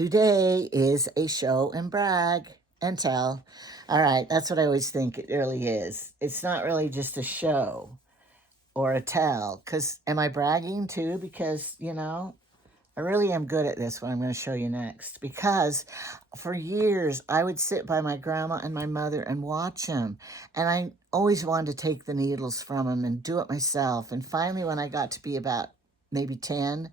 Today is a show and brag and tell. All right, that's what I always think it really is. It's not really just a show or a tell. Because am I bragging too? Because, I really am good at this, what I'm going to show you next. Because for years, I would sit by my grandma and my mother and watch them. And I always wanted to take the needles from them and do it myself. And finally, when I got to be about maybe 10,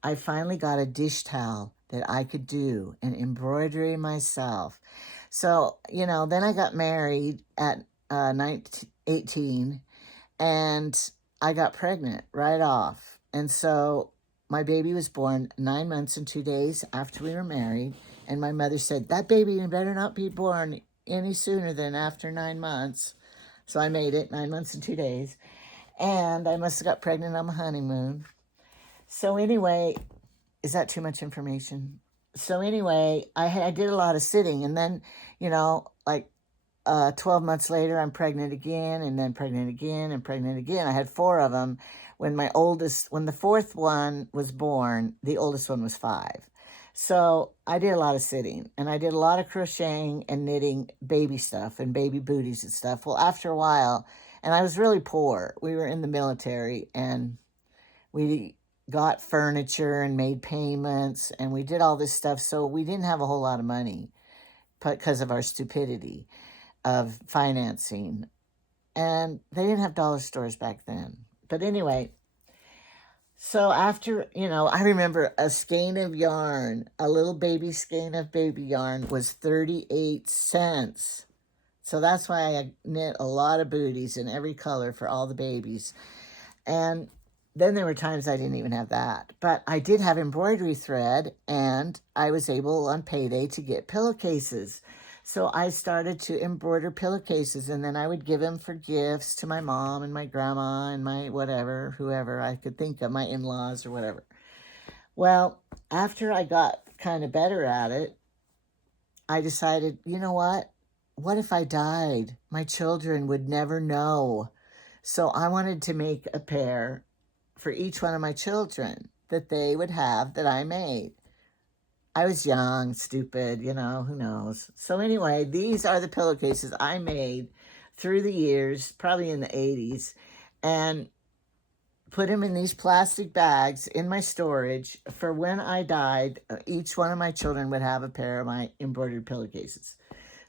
I finally got a dish towel that I could do an embroidery myself. So, then I got married at 18 and I got pregnant right off. And so my baby was born 9 months and 2 days after we were married. And my mother said, that baby better not be born any sooner than after 9 months. So I made it 9 months and 2 days. And I must have got pregnant on my honeymoon. So anyway, is that too much information? So anyway, I did a lot of sitting, and then, 12 months later, I'm pregnant again, and then pregnant again, and pregnant again. I had 4 of them. When the fourth one was born, the oldest one was 5. So I did a lot of sitting, and I did a lot of crocheting and knitting baby stuff and baby booties and stuff. Well, after a while, and I was really poor. We were in the military, and we got furniture and made payments, and we did all this stuff. So we didn't have a whole lot of money because of our stupidity of financing. And they didn't have dollar stores back then. But anyway, so after, I remember a skein of yarn, a little baby skein of baby yarn was 38 cents. So that's why I knit a lot of booties in every color for all the babies. And then there were times I didn't even have that. But I did have embroidery thread, and I was able on payday to get pillowcases. So I started to embroider pillowcases, and then I would give them for gifts to my mom and my grandma and my whatever, whoever I could think of, my in-laws or whatever. Well, after I got kind of better at it, I decided, you know what? What if I died? My children would never know. So I wanted to make a pair for each one of my children that they would have that I made. I was young, stupid, who knows. So anyway, these are the pillowcases I made through the years, probably in the 80s, and put them in these plastic bags in my storage for when I died. Each one of my children would have a pair of my embroidered pillowcases.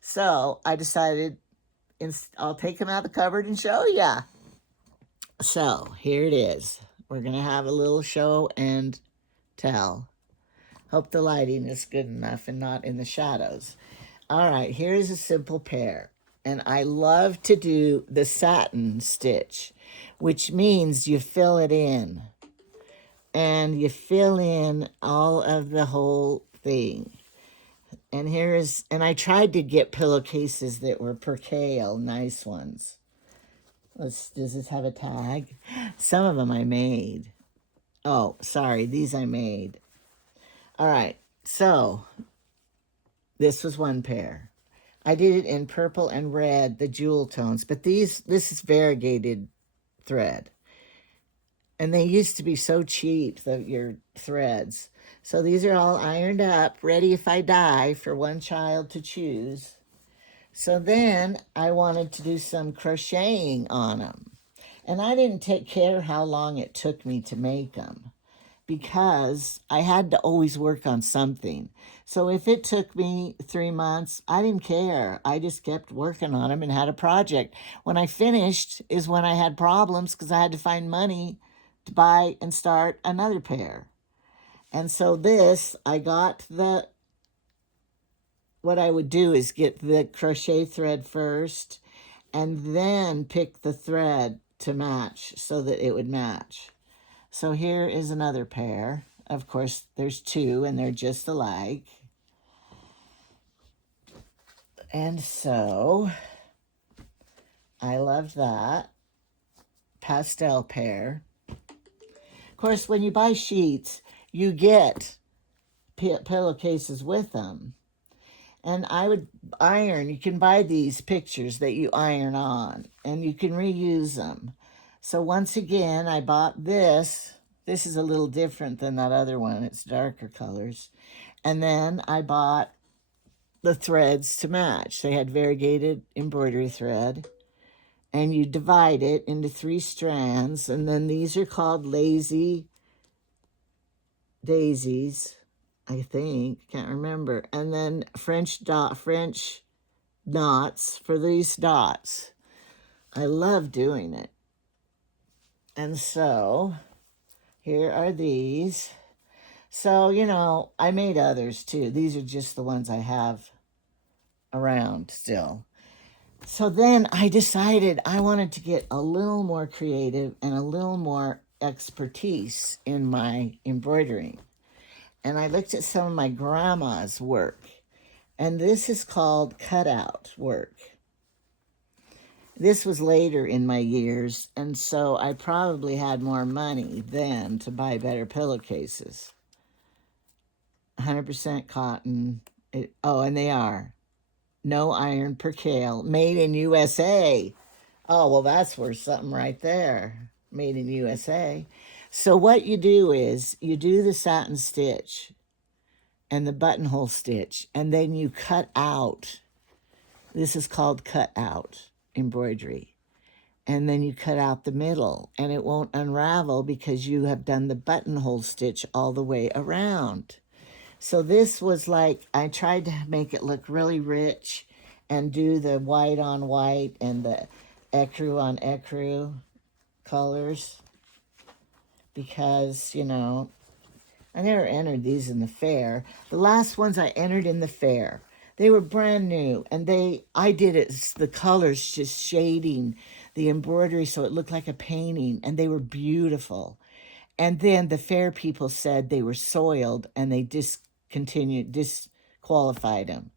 So I decided I'll take them out of the cupboard and show ya. So here it is. We're going to have a little show and tell. Hope the lighting is good enough and not in the shadows. All right, here's a simple pair. And I love to do the satin stitch, which means you fill it in. And you fill in all of the whole thing. And I tried to get pillowcases that were percale, nice ones. Does this have a tag? Some of them I made. Oh, sorry, these I made. All right, so this was one pair. I did it in purple and red, the jewel tones, but this is variegated thread. And they used to be so cheap, your threads. So these are all ironed up, ready if I die for one child to choose. So then I wanted to do some crocheting on them. And I didn't take care how long it took me to make them because I had to always work on something. So if it took me 3 months, I didn't care. I just kept working on them and had a project. When I finished is when I had problems because I had to find money to buy and start another pair. And so I got what I would do is get the crochet thread first and then pick the thread to match so that it would match. So here is another pair. Of course, there's 2 and they're just alike. And so I love that. Pastel pair. Of course, when you buy sheets, you get pillowcases with them. And I would iron. You can buy these pictures that you iron on, and you can reuse them. So once again, I bought this. This is a little different than that other one. It's darker colors. And then I bought the threads to match. They had variegated embroidery thread, and you divide it into 3 strands, and then these are called lazy daisies, I think, can't remember. And then French knots for these dots. I love doing it. And so here are these. So, you know, I made others too. These are just the ones I have around still. So then I decided I wanted to get a little more creative and a little more expertise in my embroidering. And I looked at some of my grandma's work. And this is called cutout work. This was later in my years, and so I probably had more money then to buy better pillowcases. 100% cotton. And they are. No iron percale. Made in USA. Oh, well, that's worth something right there. Made in USA. So what you do is you do the satin stitch and the buttonhole stitch, and then you cut out. This is called cut out embroidery. And then you cut out the middle, and it won't unravel because you have done the buttonhole stitch all the way around. So this was like, I tried to make it look really rich and do the white on white and the ecru on ecru colors because, you know, I never entered these in the fair. The last ones I entered in the fair, they were brand new, and I did it, the colors just shading the embroidery so it looked like a painting, and they were beautiful. And then the fair people said they were soiled, and they disqualified them.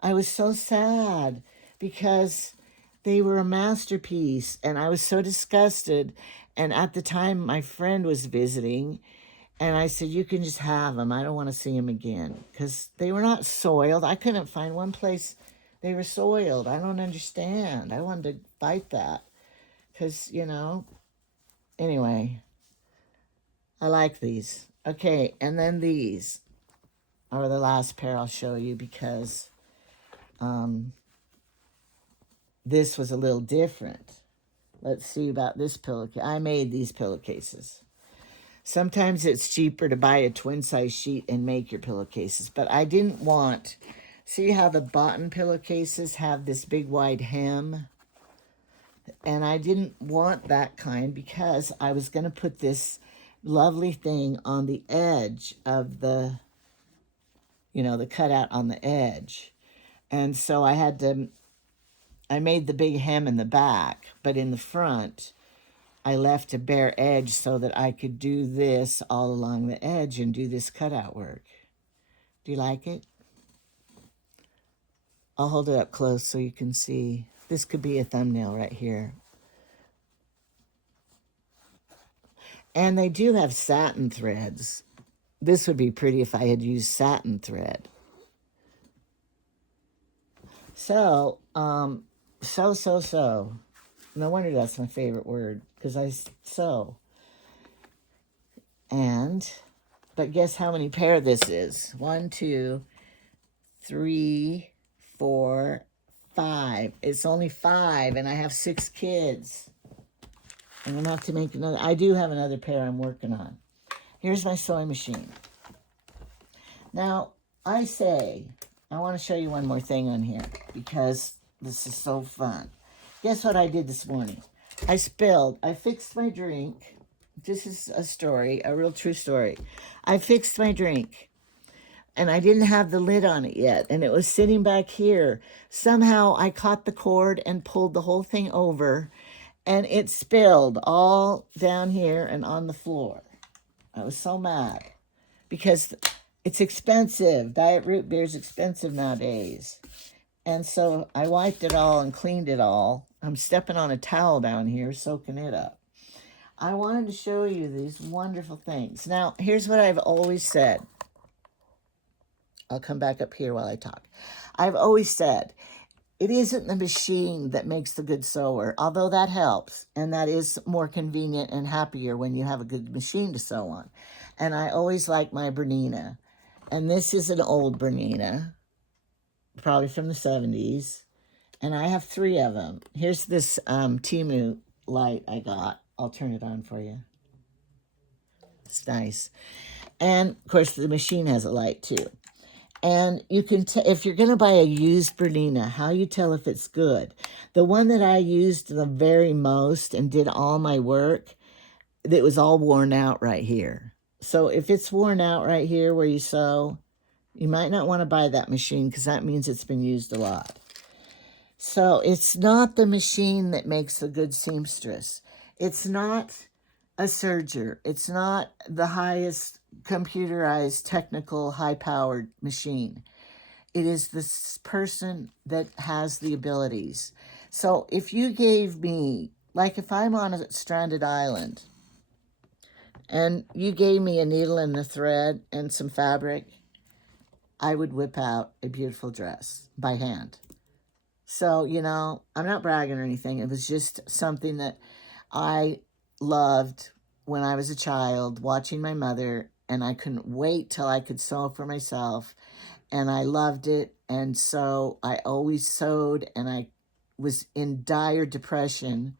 I was so sad because they were a masterpiece, and I was so disgusted. And at the time, my friend was visiting, and I said, you can just have them. I don't want to see them again because they were not soiled. I couldn't find one place they were soiled. I don't understand. I wanted to fight that because, you know, anyway, I like these. Okay, and then these are the last pair I'll show you because this was a little different. Let's see about this pillowcase. I made these pillowcases. Sometimes it's cheaper to buy a twin size sheet and make your pillowcases, but I didn't want, see how the bottom pillowcases have this big wide hem? And I didn't want that kind because I was going to put this lovely thing on the edge of the, you know, the cutout on the edge. And so I made the big hem in the back, but in the front, I left a bare edge so that I could do this all along the edge and do this cutout work. Do you like it? I'll hold it up close so you can see. This could be a thumbnail right here. And they do have satin threads. This would be pretty if I had used satin thread. So. No wonder that's my favorite word, because I sew. But guess how many pair this is? 1, 2, 3, 4, 5. It's only 5, and I have 6 kids. I'm going to have to make another. I do have another pair I'm working on. Here's my sewing machine. Now, I want to show you one more thing on here, because this is so fun. Guess what I did this morning? I fixed my drink. This is a story, a real true story. I fixed my drink, and I didn't have the lid on it yet, and it was sitting back here. Somehow I caught the cord and pulled the whole thing over, and it spilled all down here and on the floor. I was so mad because it's expensive. Diet root beer is expensive nowadays. And so I wiped it all and cleaned it all. I'm stepping on a towel down here, soaking it up. I wanted to show you these wonderful things. Now, here's what I've always said. I'll come back up here while I talk. I've always said, it isn't the machine that makes the good sewer, although that helps. And that is more convenient and happier when you have a good machine to sew on. And I always like my Bernina. And this is an old Bernina, probably from the 70s. And I have 3 of them. Here's this Temu light I got. I'll turn it on for you. It's nice. And of course, the machine has a light too. And you can if you're going to buy a used Bernina, how you tell if it's good. The one that I used the very most and did all my work, it was all worn out right here. So if it's worn out right here where you sew, you might not want to buy that machine because that means it's been used a lot. So it's not the machine that makes a good seamstress. It's not a serger. It's not the highest computerized, technical, high-powered machine. It is this person that has the abilities. So if you gave me, like if I'm on a stranded island and you gave me a needle and a thread and some fabric, I would whip out a beautiful dress by hand. So, you know, I'm not bragging or anything. It was just something that I loved when I was a child, watching my mother, and I couldn't wait till I could sew for myself. And I loved it. And so I always sewed, and I was in dire depression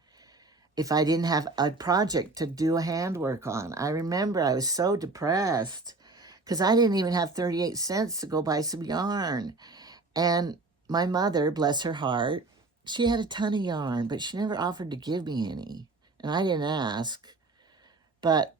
if I didn't have a project to do a handwork on. I remember I was so depressed because I didn't even have 38 cents to go buy some yarn. And my mother, bless her heart, she had a ton of yarn, but she never offered to give me any. And I didn't ask. But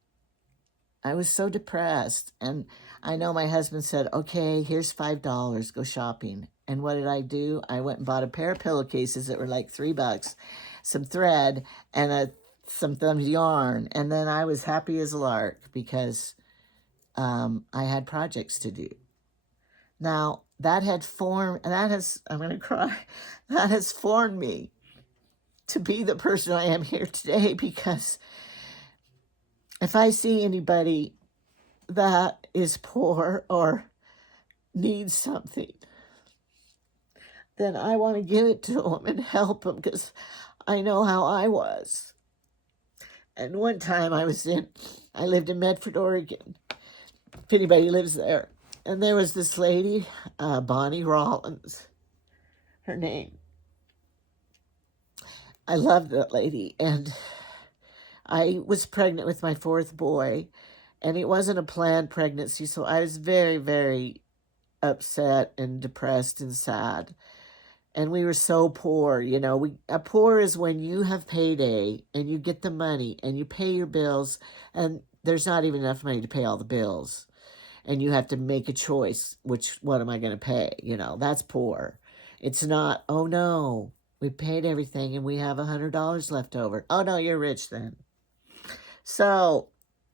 I was so depressed. And I know my husband said, okay, here's $5, go shopping. And what did I do? I went and bought a pair of pillowcases that were like $3, some thread, and some yarn. And then I was happy as a lark because I had projects to do. Now, that had formed, and that has, I'm going to cry, that has formed me to be the person I am here today, because if I see anybody that is poor or needs something, then I want to give it to them and help them, because I know how I was. And one time I lived in Medford, Oregon, if anybody lives there. And there was this lady, Bonnie Rollins, her name. I loved that lady. And I was pregnant with my 4th boy, and it wasn't a planned pregnancy. So I was very, very upset and depressed and sad. And we were so poor, you know. Poor is when you have payday and you get the money and you pay your bills, and there's not even enough money to pay all the bills. And you have to make a choice, what am I going to pay? You know, that's poor. It's not, oh no, we paid everything and we have $100 left over. Oh no, you're rich then. So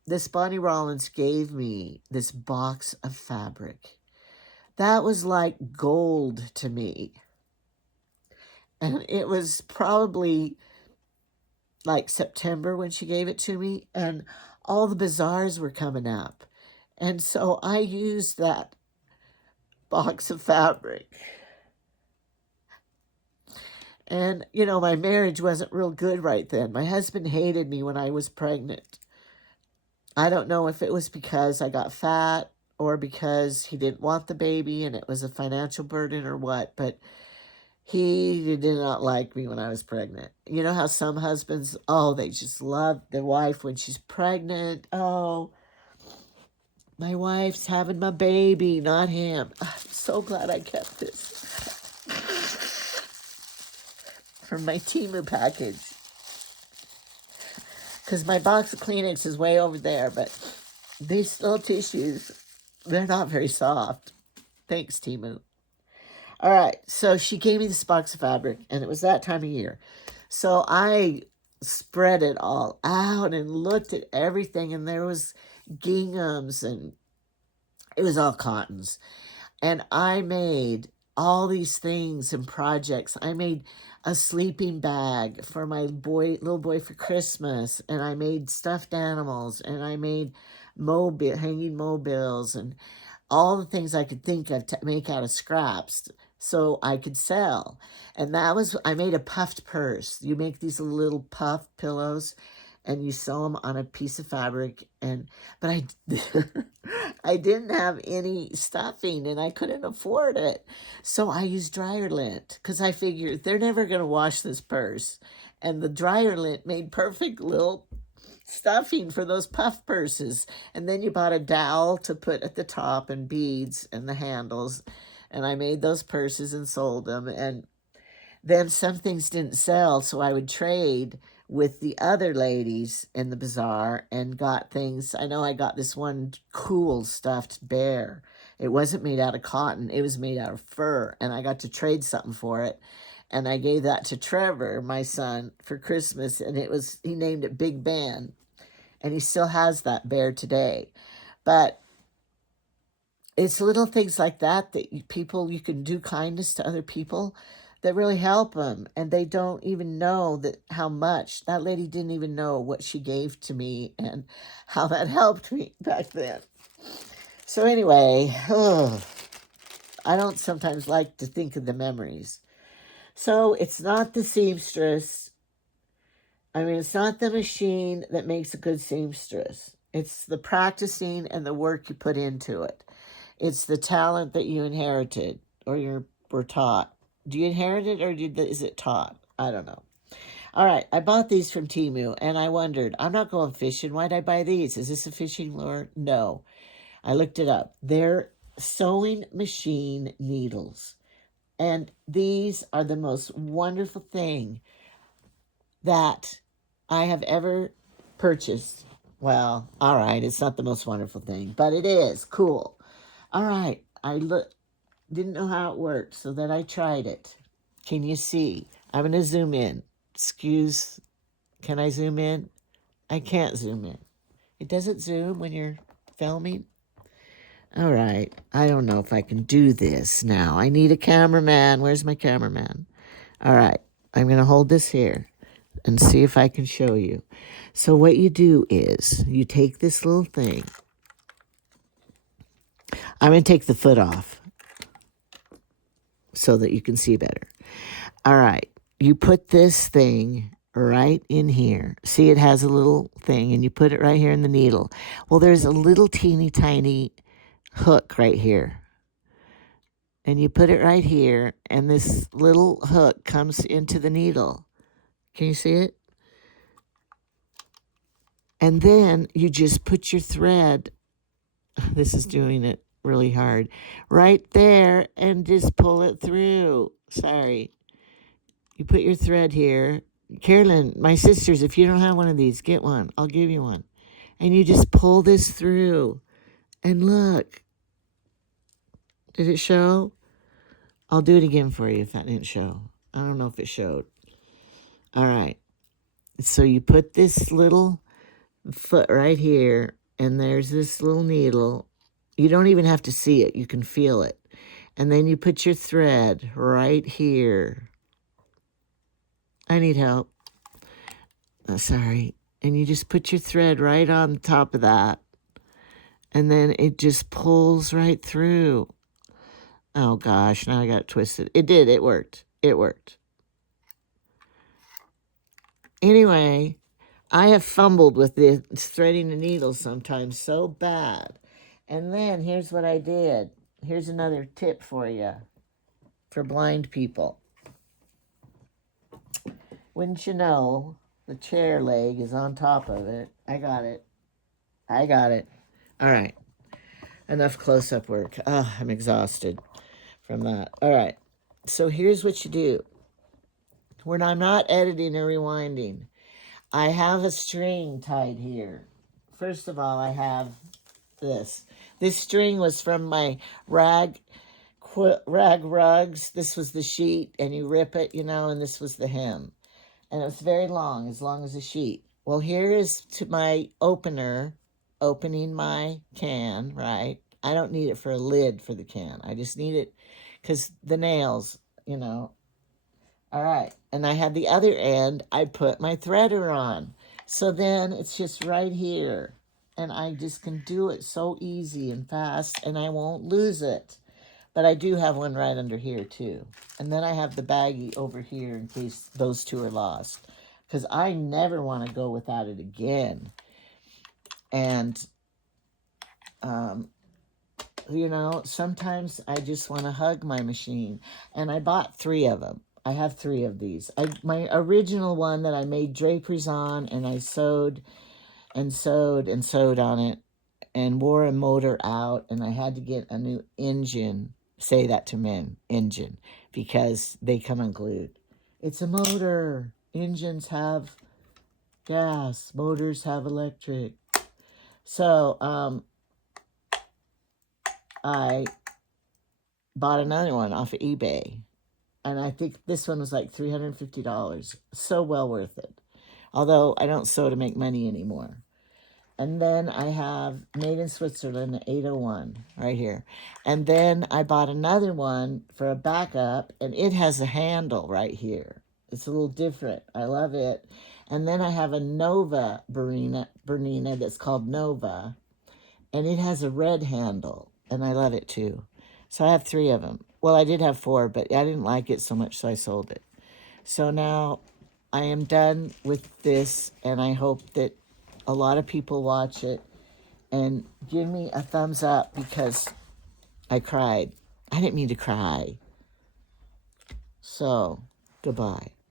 this Bonnie Rollins gave me this box of fabric. That was like gold to me. And it was probably like September when she gave it to me, and all the bazaars were coming up. And so I used that box of fabric. And, you know, my marriage wasn't real good right then. My husband hated me when I was pregnant. I don't know if it was because I got fat or because he didn't want the baby and it was a financial burden or what, but he did not like me when I was pregnant. You know how some husbands, they just love their wife when she's pregnant. Oh, my wife's having my baby, not him. I'm so glad I kept this from my Temu package, because my box of Kleenex is way over there, but these little tissues, they're not very soft. Thanks, Temu. All right, so she gave me this box of fabric, and it was that time of year. So I spread it all out and looked at everything, and there was ginghams, and it was all cottons. And I made all these things and projects. I made a sleeping bag for my little boy for Christmas, and I made stuffed animals, and I made hanging mobiles, and all the things I could think of to make out of scraps so I could sell. And I made a puffed purse. You make these little puff pillows, and you sew them on a piece of fabric. But I, I didn't have any stuffing, and I couldn't afford it. So I used dryer lint because I figured they're never going to wash this purse. And the dryer lint made perfect little stuffing for those puff purses. And then you bought a dowel to put at the top and beads and the handles. And I made those purses and sold them. And then some things didn't sell, so I would trade with the other ladies in the bazaar and got things. I know I got this one cool stuffed bear. It wasn't made out of cotton. It was made out of fur, and I got to trade something for it. And I gave that to Trevor, my son, for Christmas, and he named it Big Ben, and he still has that bear today. But it's little things like that you can do kindness to other people that really help them, and they don't even know that how much. That lady didn't even know what she gave to me and how that helped me back then. So anyway, I don't sometimes like to think of the memories. So it's not the seamstress. I mean, it's not the machine that makes a good seamstress. It's the practicing and the work you put into it. It's the talent that you inherited or were taught. Do you inherit it or is it taught? I don't know. All right, I bought these from Temu, and I wondered, I'm not going fishing. Why'd I buy these? Is this a fishing lure? No. I looked it up. They're sewing machine needles. And these are the most wonderful thing that I have ever purchased. Well, all right, it's not the most wonderful thing, but it is cool. All right, didn't know how it worked, so then I tried it. Can you see? I'm going to zoom in. Can I zoom in? I can't zoom in. It doesn't zoom when you're filming. All right, I don't know if I can do this now. I need a cameraman. Where's my cameraman? All right, I'm going to hold this here and see if I can show you. So what you do is you take this little thing. I'm going to take the foot off so that you can see better. All right, you put this thing right in here. See, it has a little thing, and you put it right here in the needle. Well, there's a little teeny tiny hook right here. And you put it right here, and this little hook comes into the needle. Can you see it? And then you just put your thread, this is doing it really hard, right there, and just pull it through. Sorry. You put your thread here. Carolyn, my sisters, if you don't have one of these, get one. I'll give you one. And you just pull this through. And look. Did it show? I'll do it again for you if that didn't show. I don't know if it showed. All right. So you put this little foot right here, and there's this little needle. You don't even have to see it. You can feel it. And then you put your thread right here. I need help. Sorry. And you just put your thread right on top of that. And then it just pulls right through. Oh, gosh. Now I got it twisted. It did. It worked. It worked. Anyway, I have fumbled with this threading the needles sometimes so bad. And then here's what I did. Here's another tip for you, for blind people. Wouldn't you know, the chair leg is on top of it. I got it. I got it. All right. Enough close-up work. Oh, I'm exhausted from that. All right. So here's what you do. When I'm not editing or rewinding, I have a string tied here. First of all, I have this. This string was from my rag rugs. This was the sheet, and you rip it, and this was the hem. And it was very long as a sheet. Well, here is to my opener, opening my can, right? I don't need it for a lid for the can. I just need it because the nails, All right. And I had the other end, I put my threader on. So then it's just right here. And I just can do it so easy and fast, and I won't lose it. But I do have one right under here, too. And then I have the baggie over here in case those two are lost. because I never want to go without it again. And, you know, sometimes I just want to hug my machine. And I bought 3 of them. I have 3 of these. My original one that I made draperies on, and I sewed and sewed and sewed on it and wore a motor out, and I had to get a new engine. Say that to men, engine, because they come unglued. It's a motor. Engines have gas. Motors have electric. So I bought another one off of eBay, and I think this one was like $350. So well worth it. Although I don't sew to make money anymore. And then I have Made in Switzerland 801 right here. And then I bought another one for a backup, and it has a handle right here. It's a little different. I love it. And then I have a Nova Bernina that's called Nova, and it has a red handle, and I love it too. So I have 3 of them. Well, I did have 4, but I didn't like it so much, so I sold it. So now I am done with this, and I hope that a lot of people watch it and give me a thumbs up, because I cried. I didn't mean to cry. So, goodbye.